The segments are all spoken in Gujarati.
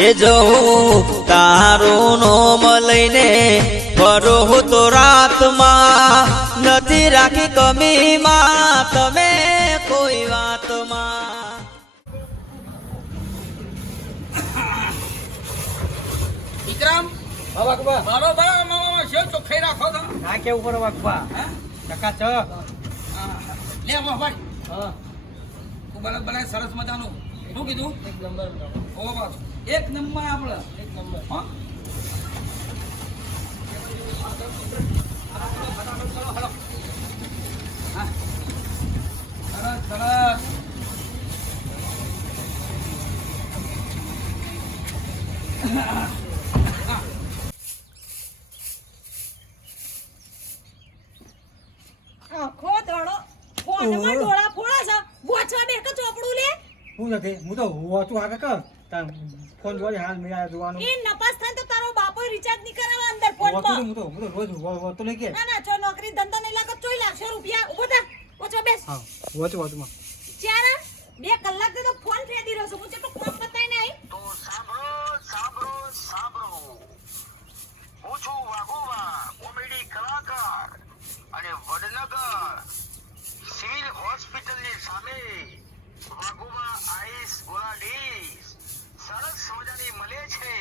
એ જવું તારું નોમ લઈને ફરો તો રાતમાં નથી રાખી કમીમાં તમે કોઈ વાતમાં. વિક્રમ વાકબા બરોબર મામા શેવ ચોખ્ખાઈ રાખો તો ના કેવું કરો વાકબા ચકાચક લે આમાં ભાઈ હા તું બનાય સરસ મજાનું શું કીધું એક નંબર ઓ બસ એક નંબર આપણે એક નંબર હા સરસ સરસ આખો દાડો ફોનમાં ડોળા ફોડા છે બોચવા દે કે ચોપડું લે હું નથી હું તો હોતું આગળ કર તાર ફોન જોડે હાલ મેળા જોવાનું એ નપાસ થાય તો તારો બાપો રિચાર્જ નહીં કરાવે અંદર ફોનમાં હું તો રોજ હોતો નહીં કે ના ના ચો નોકરી ધંધા નહીં લાગે ચોઈ લાગશે રૂપિયા ઉભો થા ઓછો બેસ હા હોતું ચારા 2 કલાક તો ફોન ફેદી રહ્યો છું હું તો કોમ પતાઈ નહીં તો સાંભળો હું છું વાઘોબા કોમેડી કલાકાર અને વડનગર સિવિલ હોસ્પિટલની સામે વાઘોબા આઈસ ગોળા ડીશ સરસ મજાની મળે છે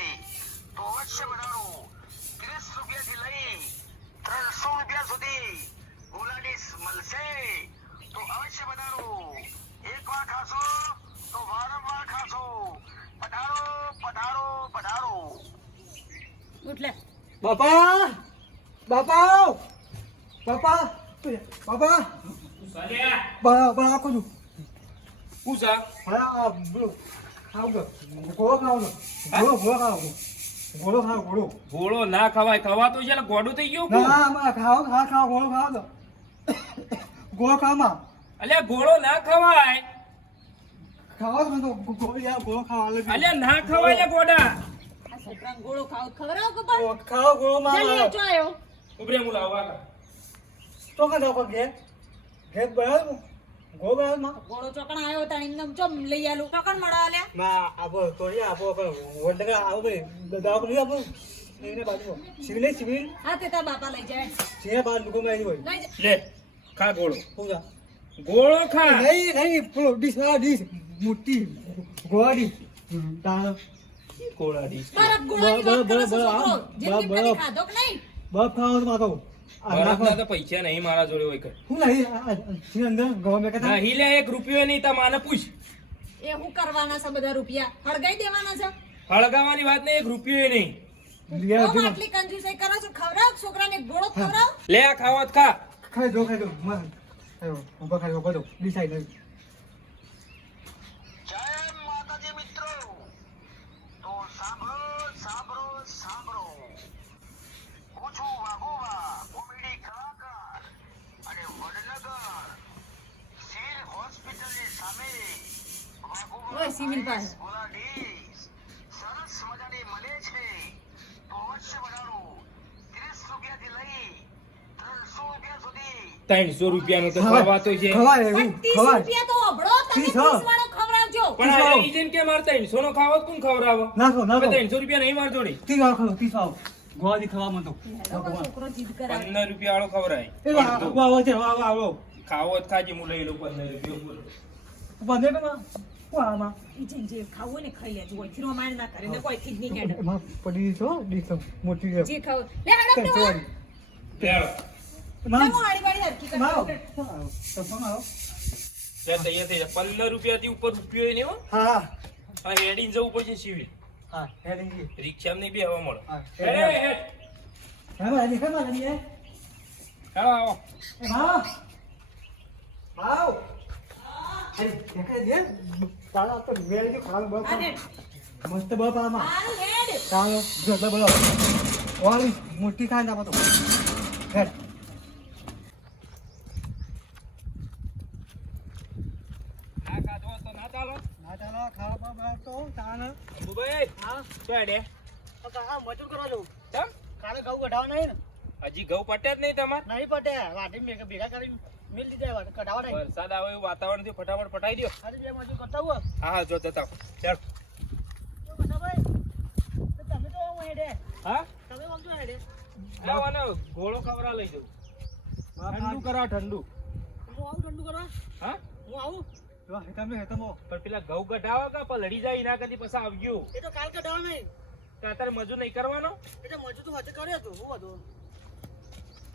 તો અવશ્ય બનાવો 30 રૂપિયાથી લઈ 300 રૂપિયા સુધી ગોળા ડીશ મળશે તો અવશ્ય બનાવો એક વાર ખાશો તો વારંવાર ખાશો પધારો પધારો પધારો ઉઠલે બાપા બાપા બાપા બાપા બા આખો છું પૂજા હા બોલો ખાવ ગો ગોળો ખાવ ગોળો ગોળો ના ખવાય ખવાતું છે એટલે ગોડું થઈ ગયું ના ખાવ ગોળો ખાવ દો ગોળો ખાવા અલ્યા ગોળો ના ખવાય ખાવા તો ગોળો ખાવા અલ્યા ના ખવાય લે ગોડા આ છોકરાને ગોળો ખાવ ખવરાવ કે પણ ખાવ ગોળો ચાલી માં ચો આયો ઉભરે હું લાવવા તો કા જાવ ઘે બનાવ ગોળો બનાવ માં ગોળો ચોકણ આયો તા એમ ચમ લઈ આલું ચોકણ મળા લે માં આપો તોડી આપો વડનગર આવો ભાઈ દાવ કરી આપો એને બાજુ સિવિલ હા તે તાર બાપા લઈ જાય સિંહ બાર લોકો માં આવી હોય લઈ જા લે ખા ગોળો પૂજા ગોળો ખા નહીં પેલો ડીશ મોટી ગોળી તાર ગોળા ડીશ બરફ ગોળાની વાત કરો છો બરફ, છોકરો જિંદગી બરફ. કદી ખાધો કે નહીં બરફ ખાવાનું માતો બરફના તો પૈસા નહીં મારા જોડે હોય કઈ હું નહીં અંદર ગમે કહેતા નહીં લે 1 રૂપિયો નહીં તમારે પૂછ એ હું કરવાના છે બધા રૂપિયા હળગાઈ દેવાના છે હળગાવાની વાત નહીં 1 રૂપિયો નહીં તો આટલી કંજૂસાઈ કરો છો ખવડાવ છોકરાને ગોળો ખવડાવ લે આ ખાવત ખા ખાઈ દો મન ઉભા ખાઈ દો બધો ડિસાઈડ નહીં જય માતાજી મિત્રો તો સાંભળો હું છું વાઘોબા કોમેડી કલાકાર અને વડનગર સિવિલ હોસ્પિટલની સામે વાઘોબા ઓય, સિવિલ પાસે. ગોળા ડીશ સરસ મજાની મળે છે તો અવશ્ય બનાવો 30 રૂપિયાથી લઈ 300 રૂપિયા સુધી 300 રૂપિયાનો તો ખવાતો છે ખવાય એવું પણ 30 ખવાય રૂપિયા તો અભડો તમે 30 30 વાળો ખવડાવજો પણ આ ઈજન કે માર 300 નો ખાવત કોણ ખવરાવો નાખો 300 રૂપિયા નહીં માર જોડે 30 આવો ખાઓ 30 આવો ગોળી ખાવા મતો છોકરો જીદ કરાવે 15 રૂપિયા વાળો ખવરાય એ આવો છે આવો ખાવો જ ખાજે હું લઈ લઉં 15 રૂપિયા બોલો બંને તો વામાં ઈ જેન જે ખાવું ને ખાઈ લેજો હોય થીરો માર ના કરે ને કોઈ થી જ નહીં હેડ એમાં પડી છો ડીશ મોટી છે જે ખાવ લે હડપ તો ચોરી ચાલો માં હું આડી વાડી હરકી માં કર તો આવો ત્યાં તૈયાર થઈ જાય 15 રૂપિયાથી ઉપર રૂપિયો નહીં હો હા આ હેડીને જવું પડશે સિવિલ હા હેડી રિક્ષામાં નહીં બેહવા મળે હા હેડ હેડ હા મારી હે ચાલો આવો માં આવ અરે દેખાય દે તારા તો વેલી ખાલ બપ આને મસ્ત બપ આમાં હાલ હેડ ચાલો જો બપ ઓલી મોટી ખાઈ ના તો હેડ આ ખાધો તો ના ચાલો ના ચાલો ખાવા બપ તો ચાલ બુભાઈ હા તો હેડે તો કાકા મજૂર કરવા જવું ચમ કાલે ઘઉં કઢાવા નહીં ને હજી ઘઉં પટ્યા જ નહીં તમાર નહીં પટે વાટી મેં ભેગા કરી મિલ દીધા વાટ કઢાવા નહીં વરસાદ આવે એવું વાતાવરણ થયું ફટાફટ પટાઈ દો અરે બે મજૂર કરતા હોય હા હા જો જતા ચાલ તો બધા ભાઈ હા તમે સમજો હેડે લાવો આને ગોળો ખવરા લઈ જાઉં ઠંડુ કરાવો ઠંડુ હું આવું ઠંડુ કરવા હા હું આવું જો હેતમ હેતમો પણ પેલા ઘઉં કઢાવો કે પણ લડી જાય એના કદી પછી આવજો એ તો કાલ કઢાવા નહીં તો અત્યારે મજૂર નહીં કરવાનો એટલે મજૂર તો હજે કર્યો હતો હું હતો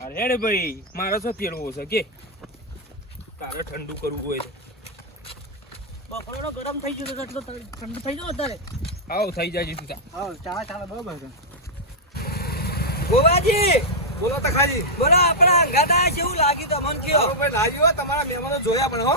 અરે હેડે ભાઈ મારે શું ફેરવો છે કે તારે ઠંડુ કરવું હોય તો બફારો ગરમ થઈ ગયો એટલે ઠંડુ થઈ ગયો અત્યારે આવ થઈ જાય તું હા ચાલે ચાલે બરોબર છે ગોવાજી બોલો તો ખાજી બોલો આપણા અંગાતા કેવું લાગ્યું તમને કયો ભાઈ લાગ્યો તમારા મહેમાનો જોયા પણ હો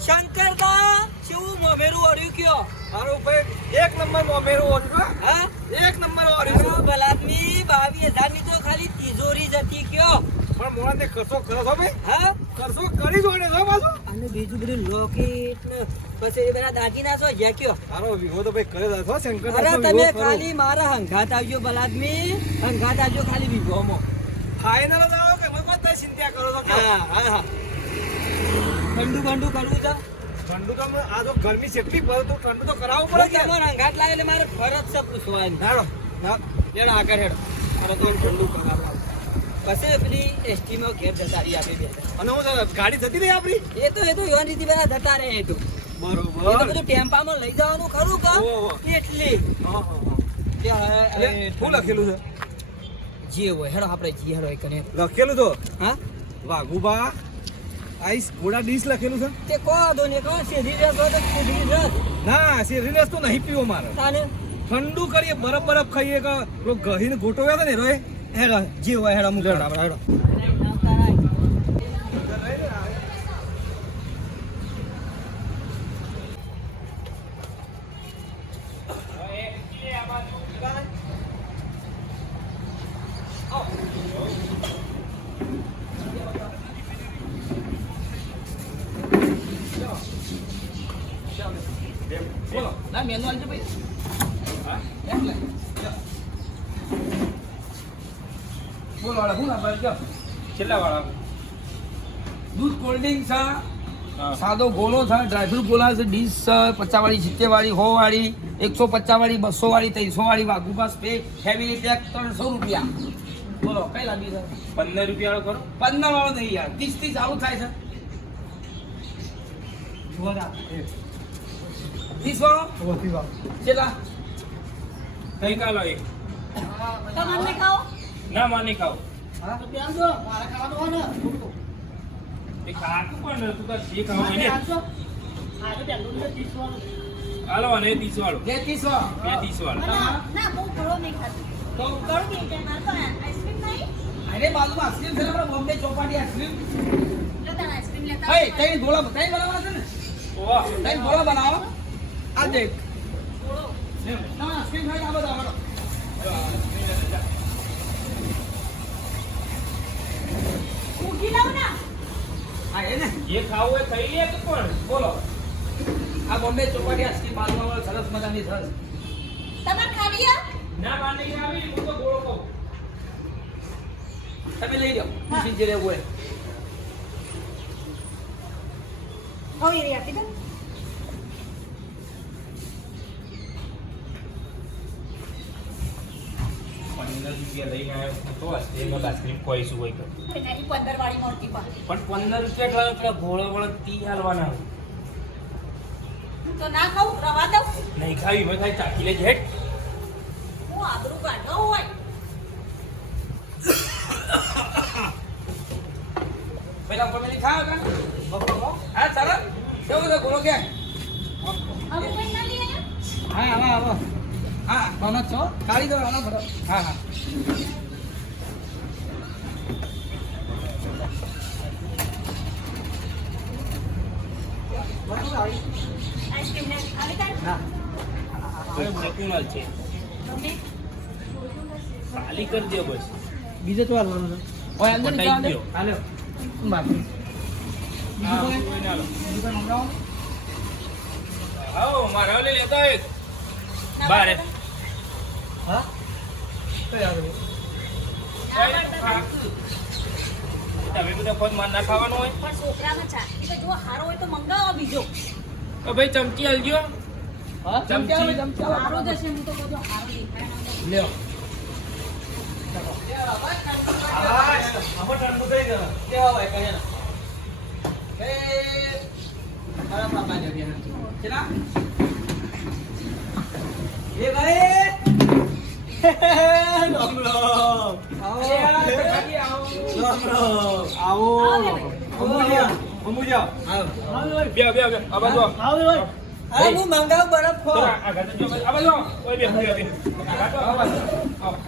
શંકરદા કેવું મોમેરું અડ્યું કયો મારું ભાઈ એક નંબર મોમેરું ઓર્યું હા એક નંબર ઓર્યું બલાદમી 22,000 ની તો ખાલી તિજોરી જતી કયો પણ મોણા તે ખર્ચો કરો છો ભાઈ હા ખર્ચો કરી જોડે છો પાછું અને બીજું બધું લોકેટ ને પછી એ બધા દાગીના છો જ્યાં કયો તારો વિવો તો ભાઈ કરે છો શંકર અરે તમે ખાલી મારા હંગાત આવજો બલાદમી હંગાત આવજો ખાલી વિભોમાં ફાઇનલ જ આવો કે મને કોઈ ચિંતા કરો છો હા હા હા ઠંડુ કરવું છે ઠંડુ તો આ તો ગરમી કેટલી પડે તો ઠંડુ તો કરાવવું પણ પડે તમારો હંગાત લાવે એટલે મારે ફરજ છે પૂછવાની નાડો લેડો આગળ હેડો મારે તો ઠંડુ કરાવવા પછી પેલી એસટીમાં ઘેર જતા રહી આપી બે અને હું ગાડી જતી રહી આપણી એ તો યોન રીતિ બધા જતા રહે એ તો બરોબર બધું ટેમ્પામાં લઈ જવાનું ખરું કા ઓહો. એટલી હા હા એટલે શું લખેલું છે જે હોય હેડો આપણે જી હેડો એક ને લખેલું તો હા વાઘુબા આઈસ ઘોડા ડીશ લખેલું છે તે કો દો ને કો સીધી રસ હોય તો સીધી રસ ના શેરીને તો નહીં પીવો મારે તાને ઠંડુ કરીએ બરફ બરફ ખાઈએ કે પેલો ગહીને ગોટવ્યો હતો ને રોય હેડો જે હોય હેડો મુક હેડો હેડો બોલો ના મેનુ આલજો ભાઈ બોલો વાળા શું નામ છે કેટલા વાળા દૂધ કોલ્ડ ડ્રિંક છે હા. સાદો ગોળો છે ડ્રાયફ્રૂટ ગોળા છે ડીશ છે 50 વાળી 70 વાળી 100 વાળી 150 વાળી 200 વાળી 300 વાળી વાઘુપાસ પેક હેવી પેક 300 રૂપિયા બોલો કઈ લાગી છે 15 રૂપિયા વાળો કરો 15 વાળો નહીં યાર 30 થી ચાલુ થાય છે 30 વાળો કેટલા કઈ કાલો એક તમને ખાઓ ના માની ખાવ તો ધ્યાન દો મારે ખાવાનું હોય ને એ ખાતું પણ તું તાર જે ખાવ એને ધ્યાન દો આ તો ધ્યાન દો 30 વાળું હાલો અને 30 વાળો જે 30 વાળો બે 30 વાળો ના બહુ ગળો નહીં ખાતી તો ગળો નહીં એટલે મારે તો આઈસ્ક્રીમ નહીં અરે બાજુમાં આઈસ્ક્રીમ છે ને આપણે બોમ્બે ચોપાટી આઈસ્ક્રીમ જો તને આઈસ્ક્રીમ લેતા હે તઈ ગોળા બનાવવાના છે ને ઓહ તઈ ગોળા બનાવો આ દેખ ગોળો ના આઈસ્ક્રીમ ખાઈ આ બધા હાલો ઉઠી લાવ ના હા એ ને જે ખાવું હોય ખાઈ લે તો પણ બોલો આ બોમ્બે ચોપાટી આઈસ્ક્રીમ બાજુમાં સરસ મજાની સરસ તમારે ખાવી હે ના માની આવી હું તો ગોળો ખાઉં તમે લઈ જાઓ ખુશી જે રહેવું હોય હવે રે આપી દે 15 રૂપિયા લઈને આવ્યો તો એમાં આઈસ્ક્રીમ ખોઈશું હોય તો. નહીં 15 વાળી મોટી પા પણ 15 રૂપિયા એટલા પેલા ઘોળા વાળા તી હાલવાના હોય. તો ના ખાઉં રવા દઉં નહીં ખાવી મેં ખાઈ ચાખી લેજે હેટ હું આબરૂ કાઢો હોય પેલા ફેમિલી ખાવ કા હા ચાલો કેવું છે બોલો કે હવે કઈ ના લઈ હા આયા આવો આવો હા કોનો છો કાઢી દો આનો ફરો હા હા આઈસ્ક્રીમ ને આવી કાઢ કોઈ મોકલું છે તમે ખાલી કરી દે બસ બીજે તો હાલવાનું છે ઓય અંદર પટાઈ ચાલે ગયો. હાલો બાકી હા કોઈ ના લો બીજું કોઈ મંગાવો આવો મારા લઈ લેતા એક ના બારે હા કઈ આવે તમે બધા ફોન માર ના ખાવાનું હોય પણ છોકરામાં ચાખી તો જો હારો હોય તો મંગાવો બીજો તો ભાઈ ચમચી આલજો હા ચમચી. ચમચા હારો જશે હું તો બધો હારો દેખાય ના લ્યો આમાં ઠંડુ થઈ ગયું. કેવા ભાઈ કહે ને એ મારા પાપા જો કે ચલા એ ભાઈ રામ રામ આવો આવો અંબુજા અંબુજા બે આ બાજુ આવો. આવો ભાઈ અરે હું મંગાવ બરફ ખો આ ગાડી જો આ બાજુ આવો. ઓય બે આ બાજુ આવો.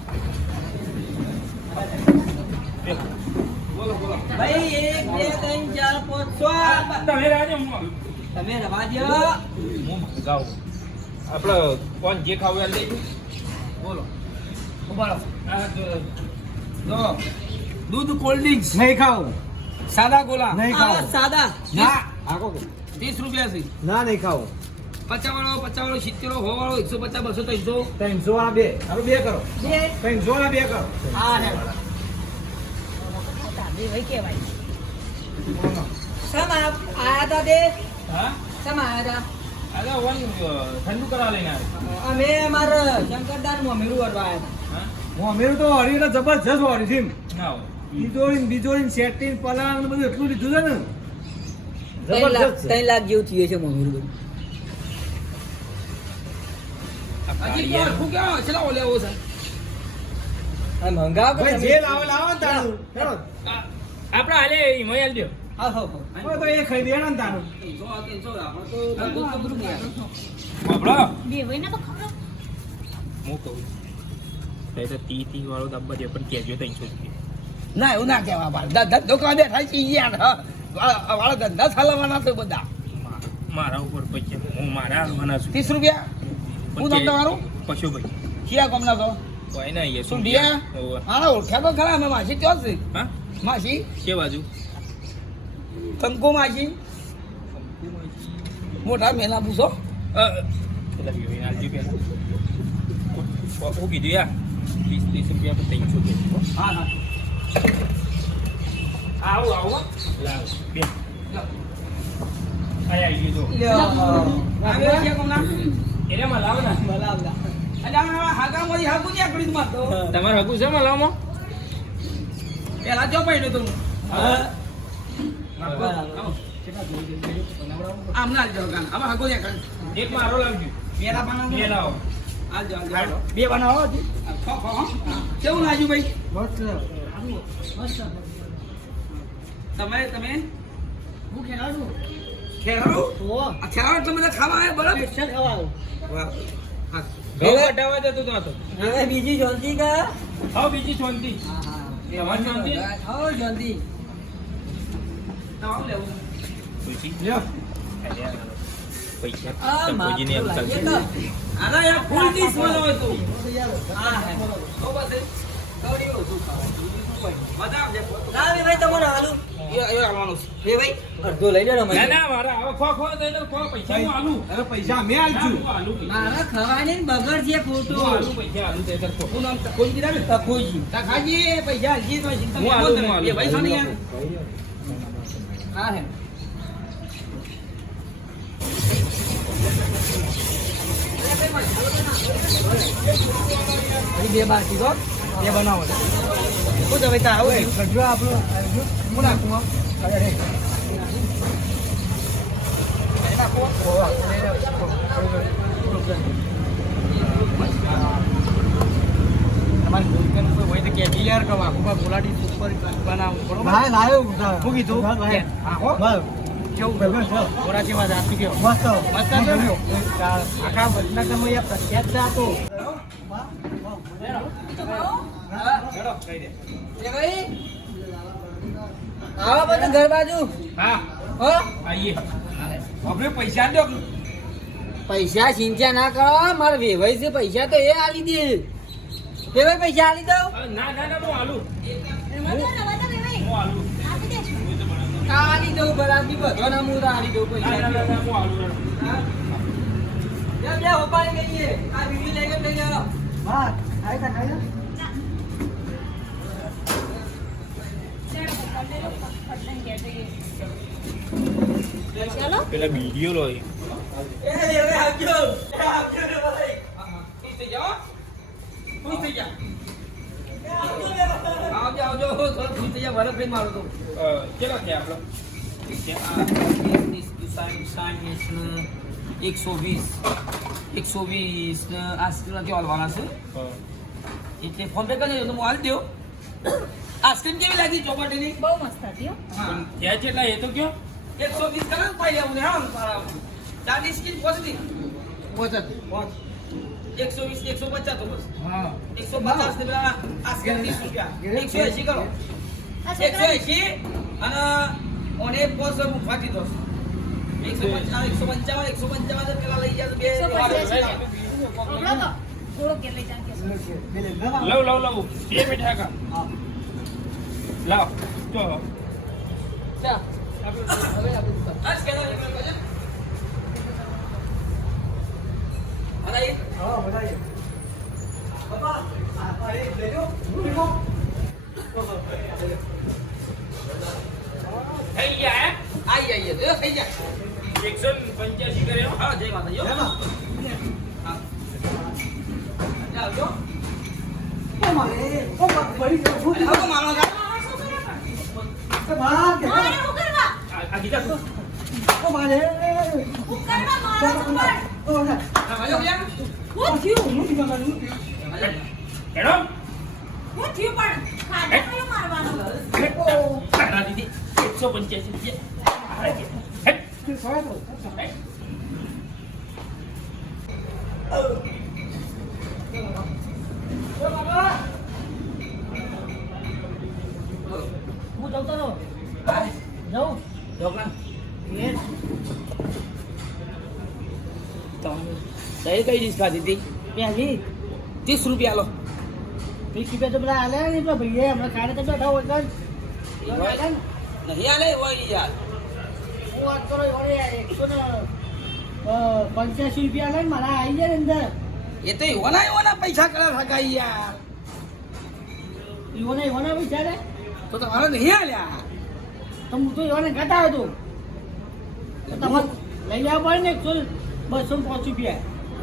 બોલો ભાઈ 1 2 3 4 5 6 તમે રાજો હું તમે રવા દો ગાવ આપણે કોણ જે ખાવું એ લઈ બોલો ઉભા રહો. આ જો જો દૂધ કોલ્ડ ડ્રિંક્સ નહીં ખાવું સાદા ગોલા નહીં આ ખાવું સાદા ના આખો 30 રૂપિયા છે. ના નહીં ખાવું 50 વાળો 50 વાળો 70 વાળો 100 વાળો 150 200 300 300 વાળા બે હવે બે કરો બે 300 વાળા બે કરો આ હે ભાઈ કહેવાય સમ આયા તા તે હા સમ આયા અરે વન ઠંડુ કરા લઈને આવ્યો. તા અમે અમારા શંકરદાન મમ્મીરું વરવા આયા હા હું અમીર તો હરીને જબરજસ્ત વાળી છે ના હોય. બીજોડીને સેટિંગ પલાણ ને બધું એટલું લીધું છે ને હતા જબરજસ્ત 3 લાખ જેવું થયું છે મમ્મીરું બધું હજી તો આખું કેવો છેલ્લા ઓલે એવો છે. આ મંગાવ કે ભાઈ તમે જે લાવો લાવો ને તારું હેડો. આપણે હાલે હિમાયલ દો. આ હો હવે તો એ ખાઈ દેવાનું ને તારું 300 આપણે તો ધંધો તો બધું નહીં. બાબડો બે ભાઈને તો ખબર હું કહું તો 30 વાળો દાબા દે પણ કેજો 300 રૂપિયા. ના એવું ના કહેવા બાર દુકાન બેઠા છે યાર વાળા ધંધા ચાલવાના છે બધા. મારા ઉપર પૈસા હું મારા હાલવાના છું. 30 રૂપિયા હું નામ તમારું પશુભાઈ શિયા કોમના છો કોઈ ના અહીંયા શું ડિયા હા ઓળખ્યા તો ખરા અમે માસી ક્યાં છે હા માસી કે બાજુ કંકુ માસી મોટા મેલા પૂછો પેલા વિવેક આલજી પેલા શું કીધું યાર 30 રૂપિયા પર 300 રૂપિયા. હા હા આવો આવો લાવ બે આયા આવી જો લ્યો આવ્યો શિયા કોમના એને માં લાવ ને બરાબર અલ્યા હાગામાંથી હાગુ ત્યાં કરી મારતો તમારે હકુ છે માં લાવમાં પેલા જો પડ્યો તું હા આમ ના આલજો ગાન આમાં હાગુ ત્યાં કરી એક મારો લાવજો પેલા બનાવો બે લાવો આલજો આલજો બે બનાવો હજી ખો ખો કેવું લાગ્યું ભાઈ તમે હું ખેલાડું ખેરાડું આ ખેરાડું એટલે બધા ખાવા આવે બરાબર ખવાડું વાહ હા ઘઉં કઢાવા જતો તો આ તો હવે બીજી જોલતી કા હા બીજી શાંતિ તમારી શાંતિ હો જલ્દી તમારું લેવું ખુશી લ્યો પૈસા આ તંબુજીને એમ માથું ચાલશે. લાગે આના યાર ફૂલ ડીશ બનાવો તું આ હે તો બસ કવડી ઓછું ખાવાનું બતાવજે ના બે ભાઈ તમારો હાલુ એ આવવાનું છે બે ભાઈ અડધો લઈ લો ને ના મને ના મારા હવે ખો ખો દઈ દો ખો પૈસા હું આલું હવે પૈસા અમે આલશું હું આલું પૈસા. મારા ખવાય ને બગડ છે ખોટું હું આલું પૈસા આલું તે તરફો. હું નામ કોઈ કીધા ને તકોજી તા ખાજી પૈસા હજી તો ચિંતા હું આલું, હું આલું. એ પૈસા નહીં યાર હા હે હજી બે બાકી તો બે બનાવો શું તમે તાર આવું ગઢો આપણો હું નાખું આમ? તમારી દુકાન કોઈ હોય તો કહેજો યાર કે આખું ગુલાટી સુપર બનાવું બરોબર ના લાયો શું કીધું? હા હો બસ કેવું બોરા જેવા જાતું કેવો મસ્ત મસ્ત હતો ને? આખા વડનગરમાં યાર પ્રખ્યાત છે આ તો એ ભાઈ આવો બધું ઘર બાજુ હા હો આઈએ આપણે પૈસા દો પૈસા ચિંતા ના કરો મારે વેવાઈ છે પૈસા તો એ આલી દે વેવાઈ પૈસા આલી દઉં ના ના ના હું આલું રવા દો બે ભાઈ હું આલું આપી દેજો આલી દઉં બરાબર બધો ના હું આલી દઉં ના ના પૈસા ના હું આલું બે હોપાડી ગઈએ આ બીડી લઈ ગયો લઈ જાઓ હા આઈ તા ખાઈ ચલો પેલા વિડીયો લો એ હવે આવજો આવજો રે ભાઈ ખુશ થઈ જાઓ ખુશ થઈ જા આવજો આવજો થોડો ખુશ થઈ જાય ભલે ફરી મારો તો કેટલા થયા આપણો? 120 ને આ નથી હાલવાના છે એટલે ફોન પે કરી તો હું હાલ દો. આઈસ્ક્રીમ કેવી લાગી ચોપાટીની? બહુ મસ્ત હતી હો. હા થયા કેટલા એ તો કયો? 120 કરે ને પાઈ આવું ને હા મારા ચાની સ્કીન પહોંચતી 120 150 તો બસ હા 150 ને પેલા આઈસ્ક્રીમ 30 રૂપિયા 180 કરો આ છોકરા 180 અને ઓને પોસ ફાટી દો 155 155 પેલા લઈ જાય તો બે 185. હમણાં તો થોડો ઘેર લઈ જાણ કે લવ એ બેઠા કા લાવ તો આ સ્કેનર નીકળ છે અરે હા બધાય બાપા આ એક લેજો રૂપો થઈ ગયા હે? આઈ થઈ જાય 185 કર્યો. હા જય માતા યો એમાં હા આવજો ઓ મારે ઓ બડી ફૂટ આવો મામા કા તો બહાર કે મારે હું કરવા આ ગીતા તો ઓ મારે હું કરવા મારા ઉપર ઓ ના આવજો યાર હું થયું હું કી મારું એનો હું થયું પણ ખાધા કયો મારવાનો ખાના દીધી 185 છે. હે કે સોય તો હું જતો રહો જાઉં ઢોકળા એ દહીં કઈ ડીશ ખાધી હતી પહેલી 30 રૂપિયા લો 20 રૂપિયા તો પેલા આલ્યા ને પેલા ભાઈએ હમણાં ખાડે તો બેઠા હોય કર નહીં આલે હોય નહીં યાર હું વાત કરો વળી 185 રૂપિયા લઈને મારા આવી જાય ને અંદર એ તો એવાના પૈસા કરે થકાઈ યાર ઈવોને પૈસા લે તો તમારે નહીં આલ્યા તો હું તો ઈવોને ઘટાડ્યો હતો તો તમારે લઈ આવવા પડે ને 205 રૂપિયા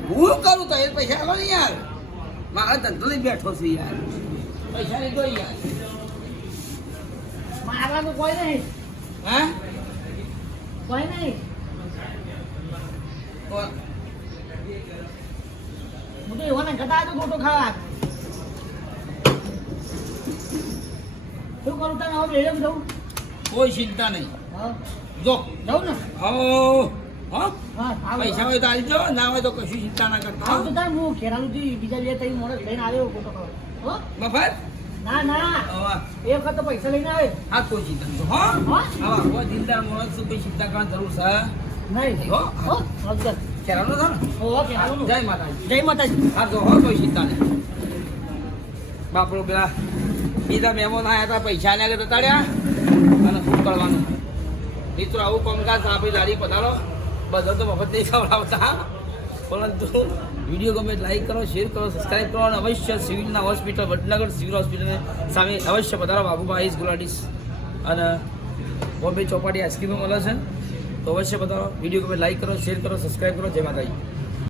હું કરું તો એ પૈસા આલો ને યાર મારા ધંધો લઈ બેઠો છું યાર પૈસા નહીં દો યાર મારા તો કોઈ નહીં હા કોઈ નહીં હું તો ઈવોને ઘટાડ્યો ખોટો ખાવા શું કરું તને હવે લઈ લઉં જવું કોઈ ચિંતા નહીં હા જો જવું ને હો હા આવો. પૈસા હોય તો આલજો ના હોય તો કશું ચિંતા ના આવું કરતા તો તાર હું ખેરાલુથી બીજા બે ત્રણ મોડે લઈને આવ્યો ખોટો ખાવા હો મફત ના ના હા એ વખત તો પૈસા લઈને આવે આ કોઈ ચિંતા નહીં હો હા હા કોઈ દિલદાર માણસ છું કોઈ ચિંતા કરવાની જરૂર છે નહીં હો હો અગર ખેરાનો છે ને હો ખેરાલુનું જય માતાજી જય માતાજી હા તો હો કોઈ ચિંતા નહીં બાપરો પેલા બીજા મહેમાન આવ્યા હતા પૈસા ને આગળ જતાડ્યા અને શું કરવાનું મિત્રો આવું કામકાજ આપણી લારી પધારો બધા તો મફત નહીં ખવડાવતા પરંતુ વિડીયો ગમે લાઈક કરો શેર કરો સબસ્ક્રાઈબ કરો અને અવશ્ય સિવિલના હોસ્પિટલ વડનગર સિવિલ હોસ્પિટલની સામે અવશ્ય પધારો બાબુભાઈ ગુલાટીસ અને બોમ્બે ચોપાટી આઈસ્ક્રીમો મળે છે તો અવશ્ય પધારો વિડીયો ગમે લાઈક કરો શેર કરો સબસ્ક્રાઈબ કરો જય માતાજી